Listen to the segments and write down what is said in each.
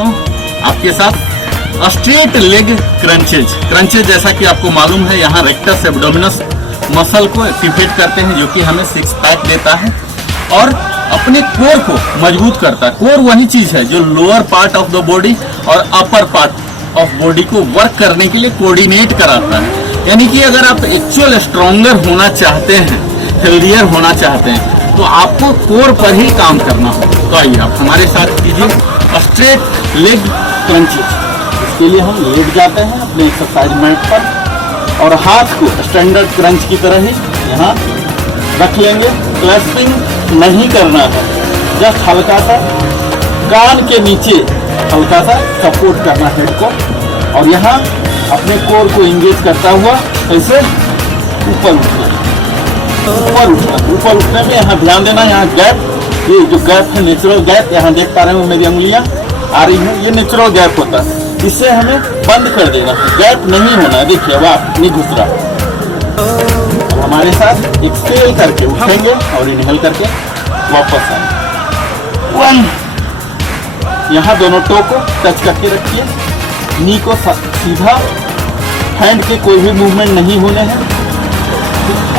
मित्रों, आपके साथ स्ट्रेट लेग क्रंचेज जैसा कि आपको मालूम है, यहाँ रेक्टस एब्डोमिनस मसल को एक्टिवेट करते हैं, जो कि हमें सिक्स पैक देता है और अपने कोर को मजबूत करता है। कोर वही चीज है जो lower part of the body और अपर पार्ट ऑफ बॉडी को वर्क करने के लिए कोऑर्डिनेट कराता है। यानी कि अगर आप एक्चुअल स्ट्रॉन्गर होना चाहते हैं, हेल्दियर होना चाहते हैं, तो आपको कोर पर ही काम करना हो। तो आइए आप हमारे साथ कीजिए स्ट्रेट लेग क्रंचेज। इसके लिए हम लेट जाते हैं अपने एक्सरसाइज मैट पर और हाथ को स्टैंडर्ड क्रंच की तरह ही यहाँ रख लेंगे। क्लैस्पिंग नहीं करना है, जस्ट हल्का सा कान के नीचे हल्का सा सपोर्ट करना है हेड को, और यहाँ अपने कोर को इंगेज करता हुआ ऐसे ऊपर उठना। ऊपर उठने में यहाँ ध्यान देना, यहाँ गैप, ये जो गैप है नेचुरल गैप, यहाँ देख पा रहे हो मेरी उंगलियां आ रही हैं, ये नेचुरल गैप होता है। इससे हमें बंद कर देना, गैप नहीं होना है। देखिए वाह, नहीं घुस रहा। अब हमारे साथ एक्सहेल करके उठेंगे और इनहेल करके वापस आएंगे। 1, यहाँ दोनों टो को टच करके रखिए, नी को सीधा, हैंड के कोई भी मूवमेंट नहीं होने हैं।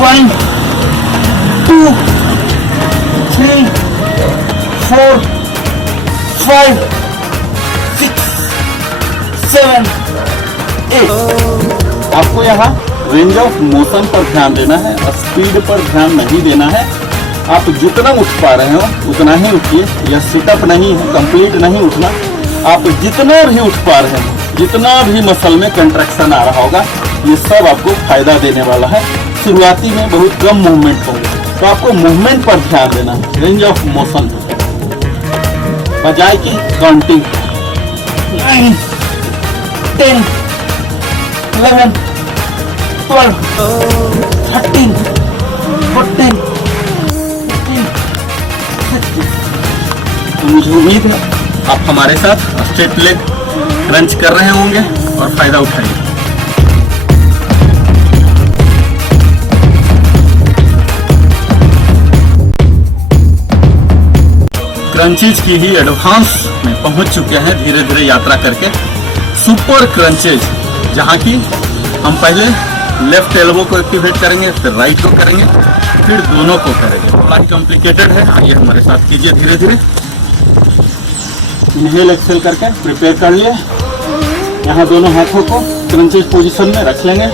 1, 2, 3, 4, 5, 6, 7, 8। आपको यहाँ रेंज ऑफ मोशन पर ध्यान देना है और स्पीड पर ध्यान नहीं देना है। आप जितना उठ पा रहे हो उतना ही उठिए। यह सिटअप नहीं है, कंप्लीट नहीं उठना। आप जितना भी उठ पा रहे हो, जितना भी मसल में कंट्रैक्शन आ रहा होगा, ये सब आपको फायदा देने वाला है। शुरुआती में बहुत कम मूवमेंट होंगे, तो आपको मूवमेंट पर ध्यान देना है, रेंज ऑफ मोशन बजाय की काउंटिंग। 9, 10, 11, 12, 13, 14, 15, 16। तो मुझे उम्मीद है आप हमारे साथ स्ट्रेट लेग क्रंच कर रहे होंगे और फायदा उठाएंगे। क्रंचेज की ही एडवांस में पहुंच चुके हैं धीरे धीरे यात्रा करके। सुपर क्रंचेज, जहां की हम पहले लेफ्ट एल्बो को एक्टिवेट करेंगे, फिर राइट को करेंगे, फिर दोनों को करेंगे। काफी कॉम्प्लिकेटेड है, आइए हमारे साथ कीजिए धीरे धीरे। इनहेल एक्सहेल करके प्रिपेयर कर लिए। यहाँ दोनों हाथों को क्रंचेज पोजीशन में रख लेंगे।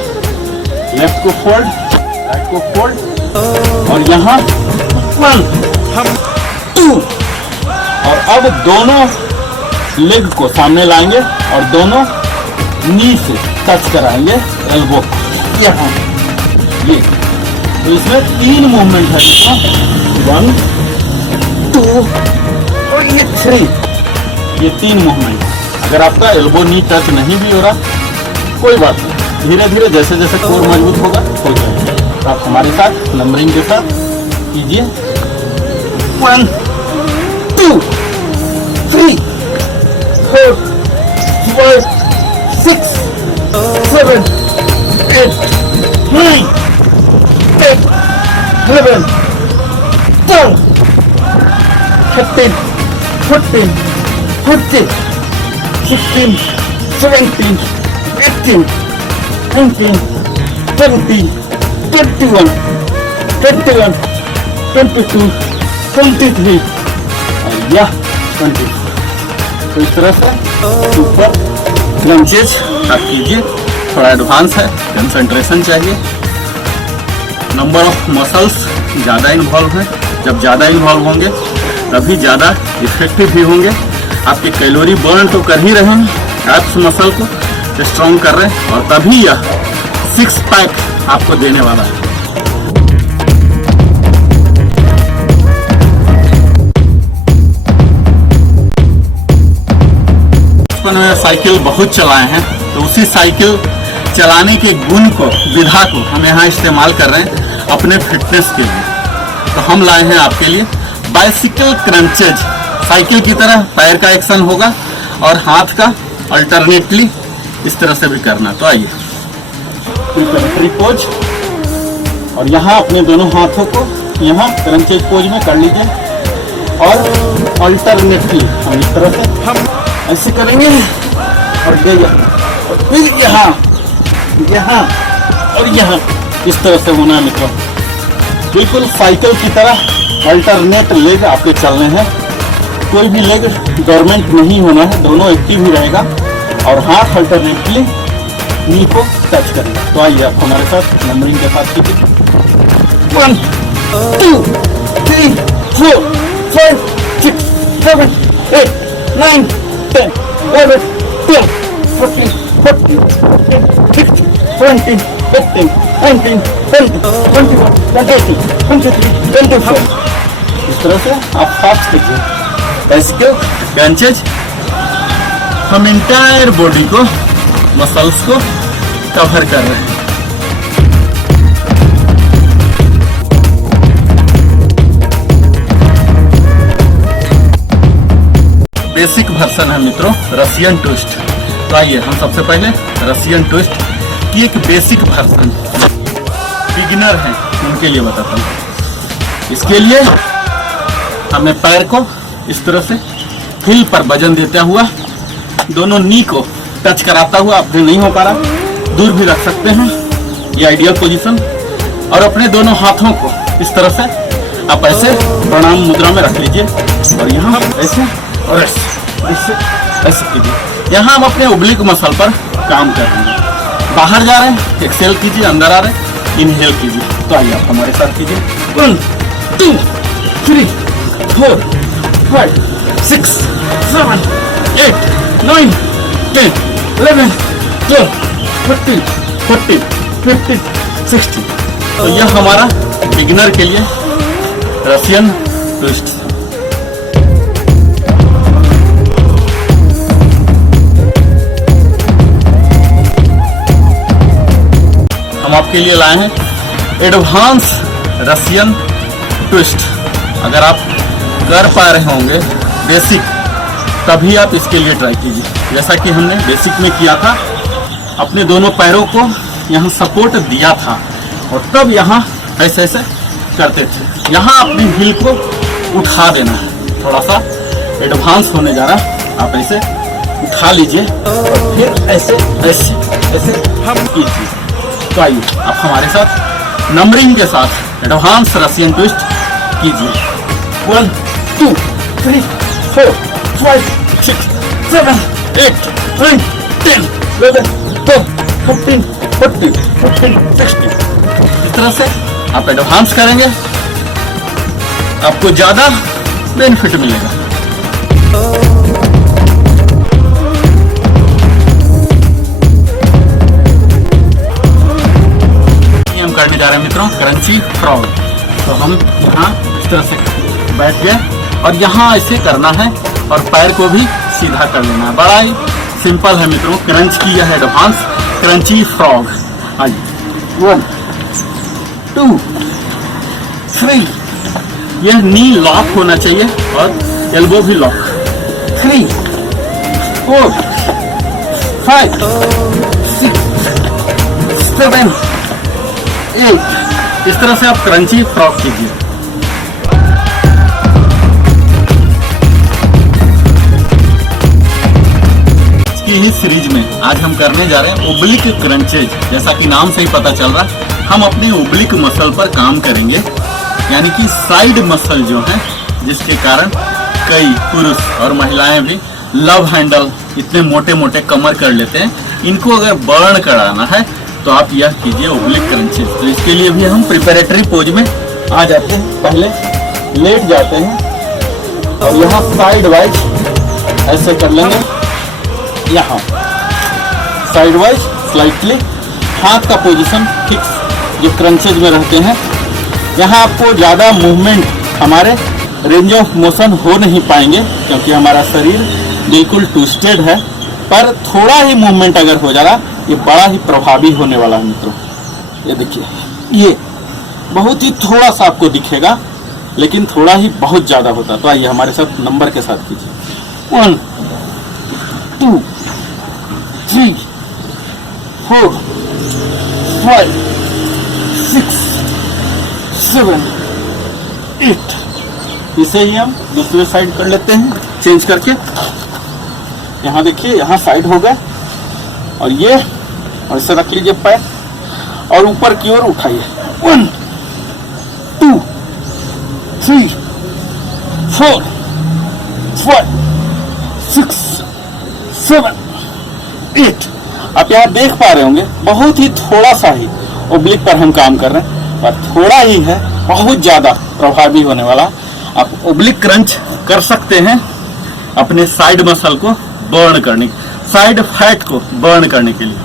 लेफ्ट को फोल्ड, राइट को फोल्ड, और यहाँ 1, 2, और अब दोनों लेग को सामने लाएंगे और दोनों नी से टच कराएंगे एल्बो यहाँ। ये तो इसमें 3 मूवमेंट है दोस्तों, 1, 2 और ये 3। ये 3 मूवमेंट। अगर आपका एल्बो नी टच नहीं भी हो रहा, कोई बात नहीं, धीरे धीरे जैसे जैसे कोर मजबूत होगा हो जाएगा। तो आप हमारे साथ नंबरिंग के साथ कीजिए। 1, 2, 3, 4, 5, 6, 7, 8, 9, 10, 11, 12, 13, 14, 15, 16, 17, 18, 19, 20, 21, 21, 22, 23 या 20। तो इस तरह से सुपर क्रंचेज आप कीजिए। थोड़ा एडवांस है, कंसंट्रेशन चाहिए, नंबर ऑफ मसल्स ज़्यादा इन्वॉल्व है। जब ज़्यादा इन्वॉल्व होंगे तभी ज़्यादा इफेक्टिव भी होंगे। आपकी कैलोरी बर्न तो कर ही रहे हैं, एब्स मसल को स्ट्रॉन्ग कर रहे हैं, और तभी यह 6 पैक आपको देने वाला है। साइकिल बहुत चलाए हैं, तो उसी साइकिल चलाने के गुण को, विधा को हम यहाँ इस्तेमाल कर रहे हैं अपने फिटनेस के लिए। तो हम लाए हैं आपके लिए बाइसिकल क्रंचेज। साइकिल की तरह पैर का एक्शन होगा और हाथ का अल्टरनेटली इस तरह से भी करना। तो आइए पोज, और यहाँ अपने दोनों हाथों को यहाँ क्रंचेज पोज में कर लीजिए और अल्टरनेटली हम इस तरह से ऐसे करेंगे और ये यहाँ और फिर यहाँ यहाँ और यहाँ, इस तरह से होना है मित्रों। बिल्कुल साइकिल की तरह अल्टरनेट लेग आपके चलने हैं। कोई भी लेग डोरमेंट नहीं होना है, दोनों एक्टिव ही रहेगा और हाथ अल्टरनेटली नी को टच करेगा। तो आइए आप हमारे साथ नंबरिंग के साथ कीजिए। 1 2 3 4 5 6 7 8 9 10 11 12 14 15 16 17 18 19 20 21 22 23 24। इस तरह से आप फास्ट कीजिए। बेसिकल क्रंचेज हम इंटायर बॉडी को, मसल्स को कवर कर रहे हैं। बेसिक वर्जन है मित्रों रशियन ट्विस्ट। तो आइए हम सबसे पहले रशियन ट्विस्ट की एक बेसिक वर्जन बिगिनर हैं उनके लिए बताता हूँ। इसके लिए हमें पैर को इस तरह से हिल पर वजन देता हुआ दोनों नी को टच कराता हुआ, आपसे नहीं हो पा रहा दूर भी रख सकते हैं, ये आइडियल पोजीशन। और अपने दोनों हाथों को इस तरह से आप ऐसे प्रणाम मुद्रा में रख लीजिए और यहाँ ऐसे और ऐसे ऐसे कीजिए। यहाँ हम अपने ओब्लिक मसल पर काम कर रहे हैं। बाहर जा रहे हैं, एक्सेल कीजिए, अंदर आ रहे हैं, इनहेल कीजिए। तो आइए आप हमारे साथ कीजिए। 1 2 3 4 5 6 7 8 9 10 11 12 13 14 15 16। तो यह हमारा बिगिनर के लिए रशियन ट्विस्ट। हम आपके लिए लाए हैं एडवांस रशियन ट्विस्ट। अगर आप कर पा रहे होंगे बेसिक, तभी आप इसके लिए ट्राई कीजिए। जैसा कि हमने बेसिक में किया था, अपने दोनों पैरों को यहाँ सपोर्ट दिया था और तब यहाँ ऐसे ऐसे करते थे। यहाँ अपनी हिल को उठा देना है, थोड़ा सा एडवांस होने जा रहा। आप ऐसे उठा लीजिए और फिर ऐसे ऐसे ऐसे हम कीजिए। तो आइए आप हमारे साथ नंबरिंग के साथ एडवांस रशियन ट्विस्ट कीजिए। 1 2 3 4 5 6 7 8 9 10 11 12 13 14 15 16। इस तरह से आप एडवांस करेंगे, आपको ज्यादा बेनिफिट मिलेगा। हम करने जा रहे हैं मित्रों क्रंची फ्रॉग। तो हम यहाँ इस तरह से बैठ गए और यहाँ ऐसे करना है और पैर को भी सीधा कर लेना है। बड़ा ही सिंपल है मित्रों, क्रंच की यह एडवांस क्रंची फ्रॉग। आइए 1 2 3, यह नी लॉक होना चाहिए और एल्बो भी लॉक। 3 4 5 6 7 8। इस तरह से आप क्रंची फ्रॉग कीजिए। इसकी ही सीरीज में आज हम करने जा रहे हैं ओब्लिक क्रंचेज। जैसा कि नाम से ही पता चल रहा है, हम अपने ओब्लिक मसल पर काम करेंगे, यानी कि साइड मसल जो है, जिसके कारण कई पुरुष और महिलाएं भी लव हैंडल इतने मोटे मोटे कमर कर लेते हैं। इनको अगर बर्न कराना है तो आप यह कीजिए ओब्लिक क्रंचेज। तो इसके लिए भी हम प्रिपरेटरी पोज में आ जाते हैं। पहले लेट जाते हैं और यहाँ साइड वाइज ऐसे कर लेंगे। यहाँ साइड वाइज स्लाइटली हाथ का पोजीशन फिक्स जो क्रंचेज में रहते हैं। यहाँ आपको ज़्यादा मूवमेंट, हमारे रेंज ऑफ मोशन हो नहीं पाएंगे क्योंकि हमारा शरीर बिल्कुल ट्विस्टेड है। पर थोड़ा ही मूवमेंट अगर हो जा रहा, ये बड़ा ही प्रभावी होने वाला है मित्रों। ये देखिए, ये बहुत ही थोड़ा सा आपको दिखेगा लेकिन थोड़ा ही बहुत ज़्यादा होता। तो आइए हमारे साथ नंबर के साथ कीजिए। 1 2 3 4 5 6 7 8। इसे ही हम दूसरे साइड कर लेते हैं चेंज करके। यहाँ देखिए, यहाँ साइड हो गए, और ये, और इसे रख लीजिए पैर और ऊपर की ओर उठाइए। 1 2 3 4 5 6 7 8। आप यहाँ देख पा रहे होंगे बहुत ही थोड़ा सा ही ओब्लिक पर हम काम कर रहे हैं, पर थोड़ा ही है, बहुत ज्यादा प्रभावी होने वाला। आप ओब्लिक क्रंच कर सकते हैं अपने साइड मसल को बर्न करने, साइड फैट को बर्न करने के लिए।